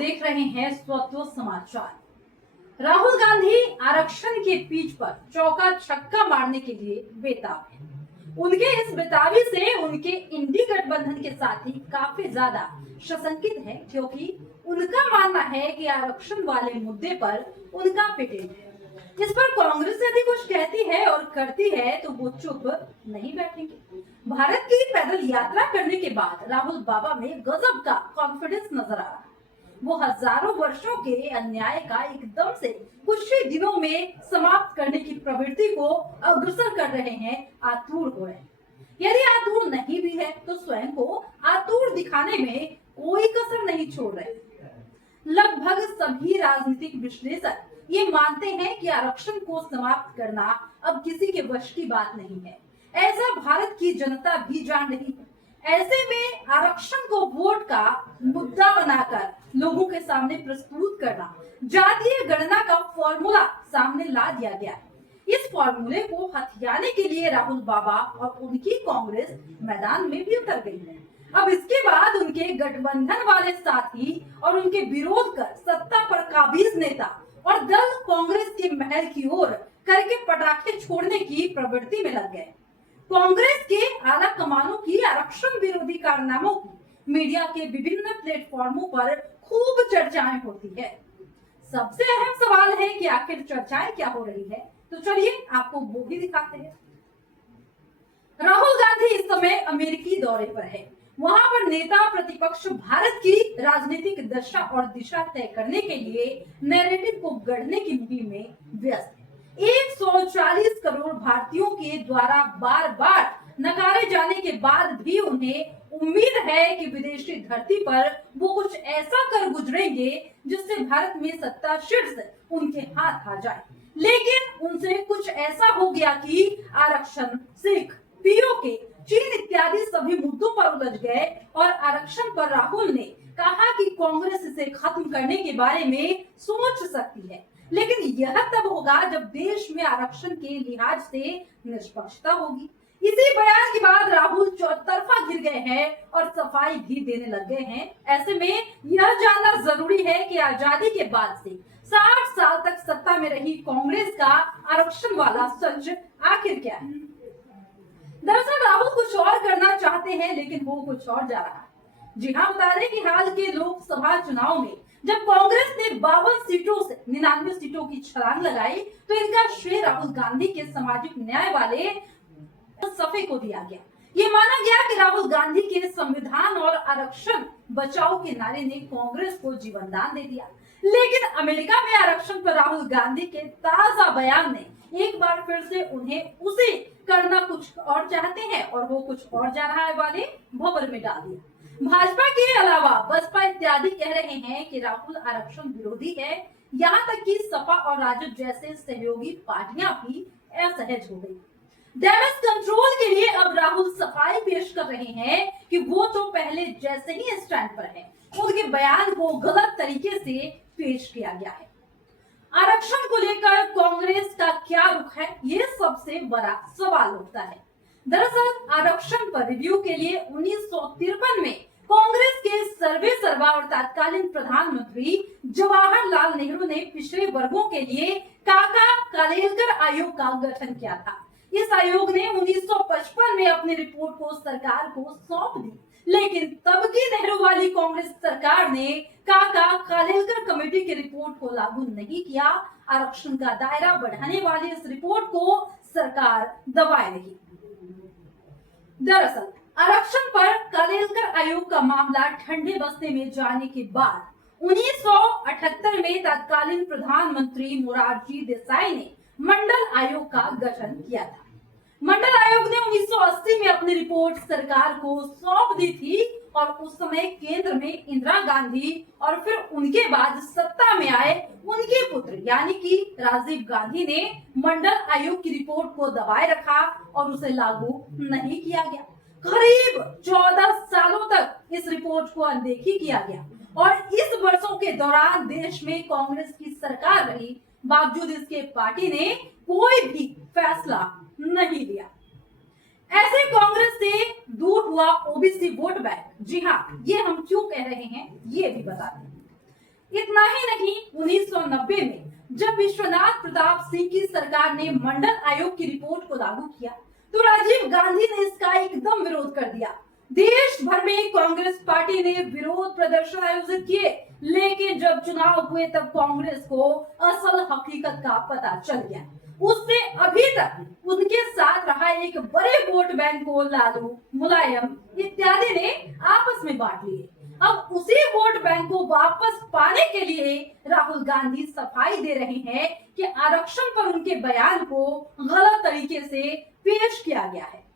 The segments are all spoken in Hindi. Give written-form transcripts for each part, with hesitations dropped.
देख रहे हैं स्वत्व समाचार। राहुल गांधी आरक्षण के पीठ पर चौका छक्का मारने के लिए बेताब है। उनके इस बेताबी से उनके इंडी गठबंधन के साथी काफी ज्यादा सशंकित है, क्योंकि उनका मानना है कि आरक्षण वाले मुद्दे पर उनका पेटेंट है। इस पर कांग्रेस यदि कुछ कहती है और करती है तो वो चुप नहीं बैठेंगे। भारत की पैदल यात्रा करने के बाद राहुल बाबा में गजब का कॉन्फिडेंस नजर आ रहा है। वो हजारों वर्षों के अन्याय का एकदम से कुछ ही दिनों में समाप्त करने की प्रवृत्ति को अग्रसर कर रहे हैं, आतुर हो रहे हैं। यदि आतुर नहीं भी है तो स्वयं को आतुर दिखाने में कोई कसर नहीं छोड़ रहे। लगभग सभी राजनीतिक विश्लेषक ये मानते हैं कि आरक्षण को समाप्त करना अब किसी के वश की बात नहीं है। ऐसा भारत की जनता भी जान रही है। ऐसे में आरक्षण को वोट का मुद्दा बनाकर लोगों के सामने प्रस्तुत करना, जातीय गणना का फॉर्मूला सामने ला दिया गया है। इस फॉर्मूले को हथियाने के लिए राहुल बाबा और उनकी कांग्रेस मैदान में भी उतर गई है। अब इसके बाद उनके गठबंधन वाले साथी और उनके विरोध कर सत्ता पर काबिज नेता और दल कांग्रेस के महल की ओर करके पटाखे छोड़ने की प्रवृत्ति में लग गए। कांग्रेस के आला कमानों की आरक्षण विरोधी कारनामों की मीडिया के विभिन्न प्लेटफॉर्मों पर खूब चर्चाएं होती है। सबसे अहम सवाल है कि आखिर चर्चाएं क्या हो रही है, तो चलिए आपको वो भी दिखाते हैं। राहुल गांधी इस समय अमेरिकी दौरे पर है। वहां पर नेता प्रतिपक्ष भारत की राजनीतिक दशा और दिशा तय करने के लिए नैरेटिव को गढ़ने की मुहिम में व्यस्त है। 140 करोड़ भारतीयों के द्वारा बार बार नकारे जाने के बाद भी उन्हें उम्मीद है कि विदेशी धरती पर वो कुछ ऐसा कर गुजरेंगे जिससे भारत में सत्ता शीर्ष उनके हाथ आ जाए। लेकिन उनसे कुछ ऐसा हो गया कि आरक्षण, सिख, पीओके, चीन इत्यादि सभी मुद्दों पर उलझ गए और आरक्षण पर राहुल ने कहा कि कांग्रेस इसे खत्म करने के बारे में सोच सकती है, लेकिन यह तब होगा जब देश में आरक्षण के लिहाज से निष्पक्षता होगी। इसी बयान के बाद राहुल चौतरफा घिर गए हैं और सफाई भी देने लग गए हैं। ऐसे में यह जानना जरूरी है कि आजादी के बाद से 60 साल तक सत्ता में रही कांग्रेस का आरक्षण वाला सच आखिर क्या है। दरअसल राहुल कुछ और करना चाहते हैं, लेकिन वो कुछ और जा रहा है। जी हाँ, बता दें कि हाल के लोकसभा चुनाव में जब कांग्रेस ने 52 सीटों से 99 सीटों की छलांग लगाई तो इनका श्रेय राहुल गांधी के सामाजिक न्याय वाले सफे को दिया गया। ये माना गया कि राहुल गांधी के संविधान और आरक्षण बचाओ के नारे ने कांग्रेस को जीवन दान दे दिया। लेकिन अमेरिका में आरक्षण पर राहुल गांधी के ताजा बयान ने एक बार फिर से उन्हें उसे करना कुछ और चाहते हैं और वो कुछ और जा रहा है वाले भंवर में डाल दिया। भाजपा के अलावा बसपा इत्यादि कह रहे हैं कि राहुल आरक्षण विरोधी है। यहाँ तक कि सपा और राजद जैसे सहयोगी पार्टियां भी असहज हो गई। डैमेज कंट्रोल के लिए अब राहुल सफाई पेश कर रहे हैं कि वो तो पहले जैसे ही स्टैंड पर है। उनके बयान को गलत तरीके से पेश किया गया है। आरक्षण को लेकर कांग्रेस का क्या रुख है, ये सबसे बड़ा सवाल उठता है। दरअसल आरक्षण पर रिव्यू के लिए 1953 में कांग्रेस के सर्वे सर्वा और तत्कालीन प्रधानमंत्री जवाहरलाल नेहरू ने पिछड़े वर्गों के लिए काका कालेलकर आयोग का गठन किया था। इस आयोग ने 1955 में अपनी रिपोर्ट को सरकार को सौंप दी, लेकिन तब की नेहरू वाली कांग्रेस सरकार ने काका कालेलकर कमेटी की रिपोर्ट को लागू नहीं किया। आरक्षण का दायरा बढ़ाने वाली इस रिपोर्ट को सरकार दबाए रही। दरअसल आरक्षण पर कालेलकर आयोग का मामला ठंडे बस्ते में जाने के बाद 1978 में तत्कालीन प्रधानमंत्री मोरारजी देसाई ने मंडल आयोग का गठन किया था। मंडल आयोग ने 1980 में अपनी रिपोर्ट सरकार को सौंप दी थी और उस समय केंद्र में इंदिरा गांधी और फिर उनके बाद सत्ता में आए उनके पुत्र यानी कि राजीव गांधी ने मंडल आयोग की रिपोर्ट को दबाए रखा और उसे लागू नहीं किया गया। करीब 14 सालों तक इस रिपोर्ट को अनदेखी किया गया और इस वर्षों के दौरान देश में कांग्रेस की सरकार रही, बावजूद इसके पार्टी ने कोई भी फैसला नहीं लिया। ऐसे कांग्रेस से दूर हुआ ओबीसी वोट बैंक। जी हाँ, ये हम क्यों कह रहे हैं ये भी बता दें। इतना ही नहीं, 1990 में जब विश्वनाथ प्रताप सिंह की सरकार ने मंडल आयोग की रिपोर्ट को लागू किया तो राजीव गांधी ने इसका एकदम विरोध कर दिया। देश भर में कांग्रेस पार्टी ने विरोध प्रदर्शन आयोजित किए, लेकिन जब चुनाव हुए तब कांग्रेस को असल हकीकत का पता चल गया। उसने अभी तक उनके साथ रहा एक बड़े वोट बैंक को लालू, मुलायम इत्यादि ने आपस में बांट लिए। अब उसी वोट बैंक को वापस पाने के लिए राहुल गांधी सफाई दे रहे हैं कि आरक्षण पर उनके बयान को गलत तरीके से पेश किया गया है।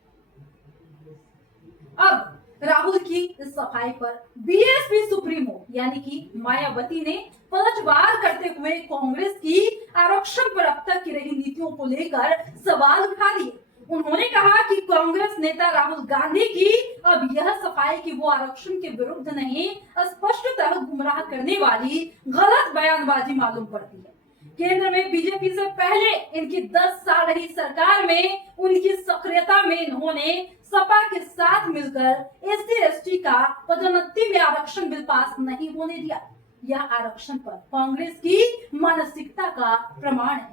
अब राहुल की इस सफाई पर बीएसपी सुप्रीमो यानी कि मायावती ने पलटवार करते हुए कांग्रेस की आरक्षण पर अब तक की रही नीतियों को लेकर सवाल उठा लिए। उन्होंने कहा कि कांग्रेस नेता राहुल गांधी की अब यह सफाई कि वो आरक्षण के विरुद्ध नहीं, स्पष्टतः गुमराह करने वाली गलत बयानबाजी मालूम पड़ती है। केंद्र में बीजेपी से पहले इनकी 10 साल रही सरकार में उनकी सक्रियता में इन्होंने सपा के साथ मिलकर SC/ST का पदोन्नति में आरक्षण बिल पास नहीं होने दिया। यह आरक्षण पर कांग्रेस की मानसिकता का प्रमाण है।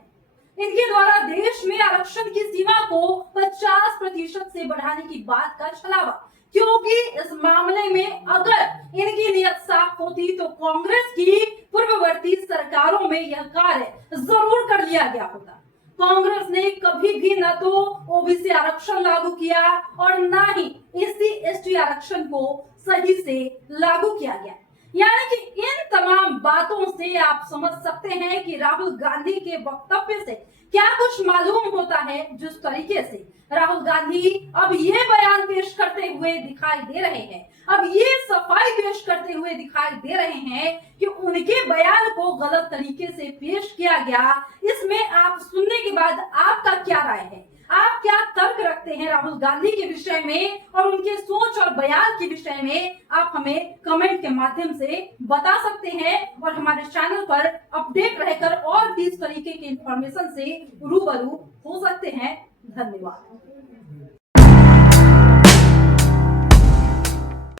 इनके द्वारा देश में आरक्षण की सीमा को 50% से बढ़ाने की बात का छलावा, क्योंकि इस मामले में अगर इनकी नियत साफ होती तो कांग्रेस की पूर्ववर्ती सरकारों में यह कार्य जरूर कर लिया गया होता। कांग्रेस ने कभी भी न तो ओबीसी आरक्षण लागू किया और न ही SC/ST आरक्षण को सही से लागू किया गया। यानी कि इन तमाम बातों से आप समझ सकते हैं कि राहुल गांधी के वक्तव्य से क्या कुछ मालूम होता है। जिस तरीके से राहुल गांधी अब ये बयान पेश करते हुए दिखाई दे रहे हैं, अब ये सफाई पेश करते हुए दिखाई दे रहे हैं कि उनके बयान को गलत तरीके से पेश किया गया। इसमें आप सुनने के बाद आपका क्या राय है? आप क्या तर्क रखते हैं राहुल गांधी के विषय में और उनके सोच और बयान के विषय में? आप हमें कमेंट के माध्यम से बता सकते हैं और हमारे चैनल पर अपडेट रहकर और भी इस तरीके के इंफॉर्मेशन से रूबरू हो सकते हैं। धन्यवाद।